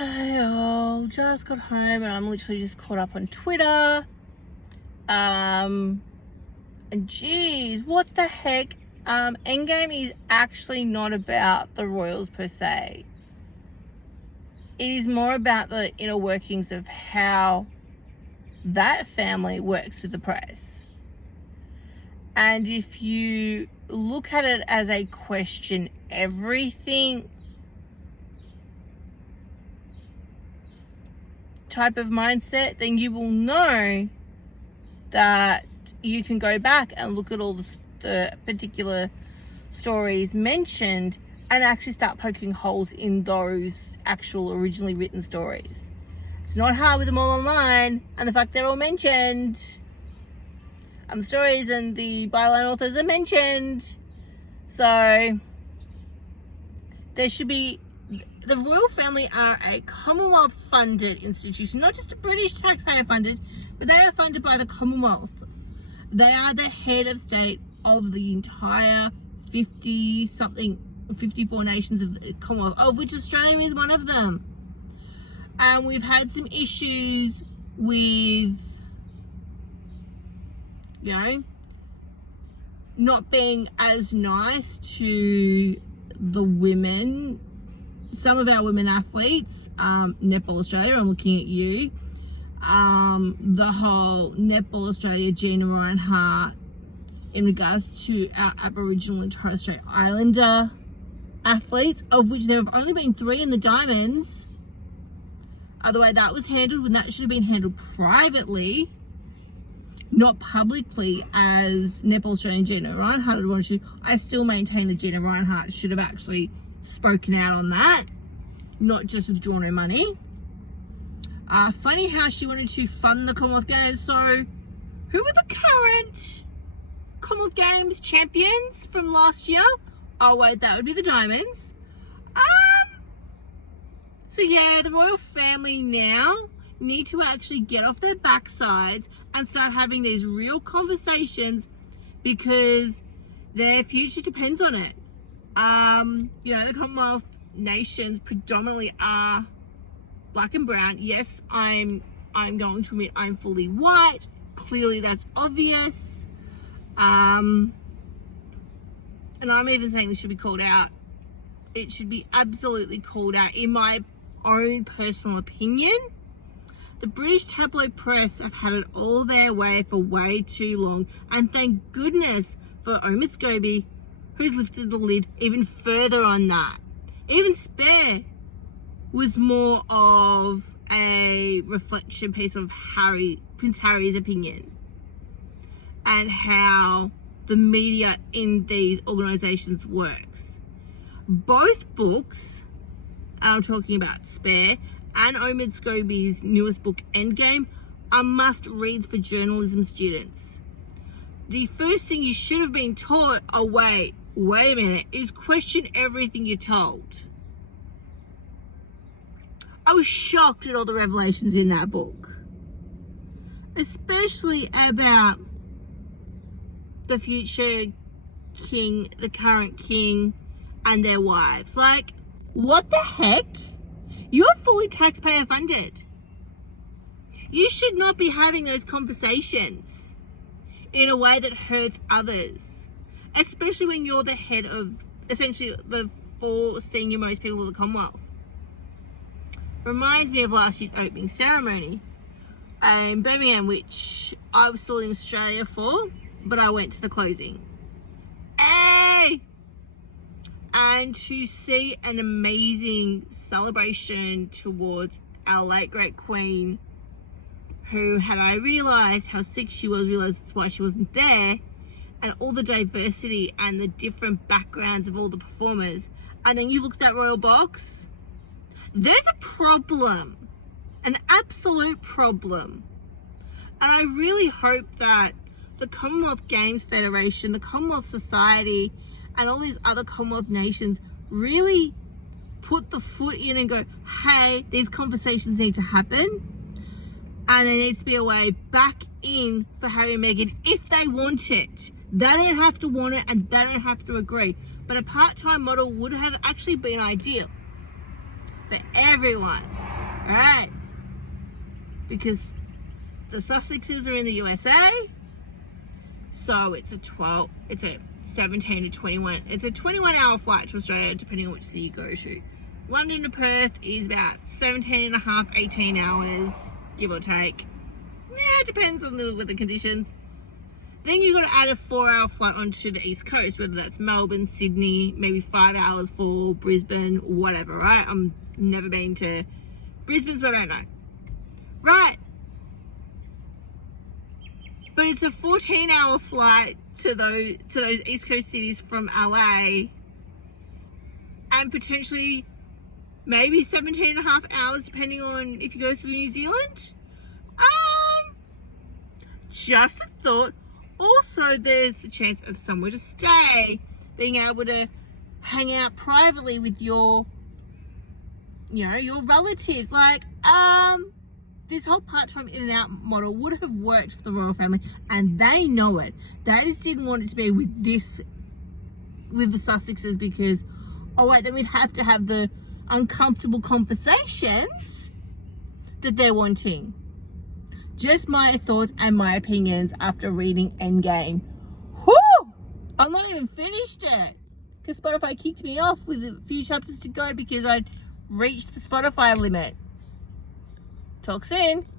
Oh, just got home and I'm literally just caught up on Twitter. And geez, what the heck? Endgame is actually not about the royals per se. It is more about the inner workings of how that family works with the press. And if you look at it as a question everything type of mindset, then you will know that you can go back and look at all the particular stories mentioned and actually start poking holes in those actual originally written stories. It's not hard with them all online, and the fact they're all mentioned, and the stories and the byline authors are mentioned. So there should be, the royal family are a Commonwealth funded institution, not just a British taxpayer funded, but they are funded by the Commonwealth. They are the head of state of the entire 54 nations of the Commonwealth, of which Australia is one of them. And we've had some issues with, not being as nice to the women, some of our women athletes, Netball Australia, I'm looking at you, the whole Netball Australia, Gina Reinhart, in regards to our Aboriginal and Torres Strait Islander athletes, of which there have only been 3 in the Diamonds. The way that was handled, when that should have been handled privately, not publicly, as Netball Australia and Gina Reinhart wanted to. I still maintain that Gina Reinhart should have actually spoken out on that, not just withdrawn her money. Funny how she wanted to fund the Commonwealth Games. So who were the current Commonwealth Games champions from last year? Oh wait, that would be the Diamonds. So yeah, the royal family now need to actually get off their backsides and start having these real conversations, because their future depends on it. The Commonwealth nations predominantly are black and brown. Yes, I'm going to admit I'm fully white. Clearly that's obvious. And I'm even saying this should be called out. It should be absolutely called out. In my own personal opinion, the British tabloid press have had it all their way for way too long, and thank goodness for Omid Scobie, who's lifted the lid even further on that. Even Spare was more of a reflection piece of Prince Harry's opinion, and how the media in these organisations works. Both books, I'm talking about Spare and Omid Scobie's newest book, Endgame, are must-reads for journalism students. The first thing you should have been taught, wait a minute, is question everything you're told. I was shocked at all the revelations in that book, especially about the future king, the current king, and their wives. Like, what the heck? You're fully taxpayer funded. You should not be having those conversations in a way that hurts others, especially when you're the head of essentially the 4 senior most people of the Commonwealth. Reminds me of last year's opening ceremony in Birmingham, which I was still in Australia for, but I went to the closing. Hey! And to see an amazing celebration towards our late great Queen, who, had I realised how sick she was, realised that's why she wasn't there, and all the diversity and the different backgrounds of all the performers. And then you look at that royal box, there's a problem, an absolute problem. And I really hope that the Commonwealth Games Federation, the Commonwealth Society, and all these other Commonwealth nations really put the foot in and go, hey, these conversations need to happen, and there needs to be a way back in for Harry and Meghan if they want it. They don't have to want it, and they don't have to agree. But a part-time model would have actually been ideal for everyone. Alright? Because the Sussexes are in the USA. So it's a 17 to 21. It's a 21-hour flight to Australia, depending on which city you go to. London to Perth is about 17 and a half, 18 hours, give or take. Yeah, it depends on the weather conditions. Then you've got to add a 4-hour flight onto the East Coast, whether that's Melbourne, Sydney, maybe 5 hours for Brisbane, whatever, right? I'm never been to Brisbane, so I don't know. Right. But it's a 14-hour flight to those East Coast cities from LA, and potentially maybe 17 and a half hours, depending on if you go through New Zealand. Just a thought. Also, there's the chance of somewhere to stay, being able to hang out privately with your relatives. Like, this whole part-time in and out model would have worked for the royal family, and they know it. They just didn't want it to be with the Sussexes because, oh wait, then we'd have to have the uncomfortable conversations that they're wanting. Just my thoughts and my opinions after reading Endgame. Whoo! I'm not even finished it, because Spotify kicked me off with a few chapters to go because I'd reached the Spotify limit. Talk soon.